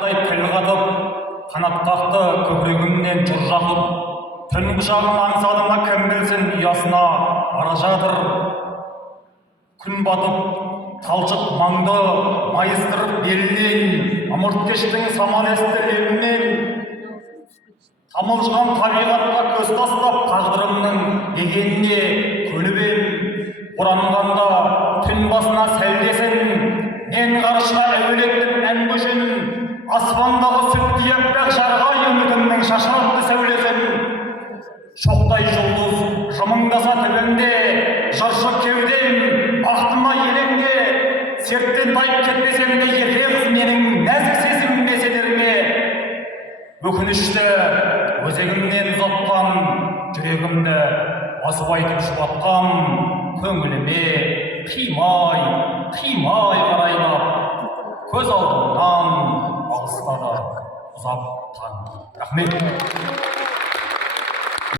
тіл қатып, қанат қақты көкірегімнен жыр жақып, түн құшағын аңсадыма кім білсін ұясына бара жатыр. Күн батып, талшық маңды майыстырып белінен, ымырткештің самалесті лебімен, тамылжыған табиғатқа көз тастап тағдырымның дегеніне көніп оранғанда түн басына сәлдесін, мен ғарышқа әуелеттім ән көшін, аспандағы сүттей аппақ жарғай үмітімнің шашыратты сәулесін. Шоқтай жұлдыз жымыңдаса төбемде, жыршы кеудем бақытыма елеңде, серттен тайып кетпесем де ерке қыз менің нәзік сезім меселер ме? Өкінішті өзегімнен ұзатқан жүрегімді басып айтып жұбатқан көңіліме қимай қарайлап көз алдымнан алыстады ұзап таң. Рахмет.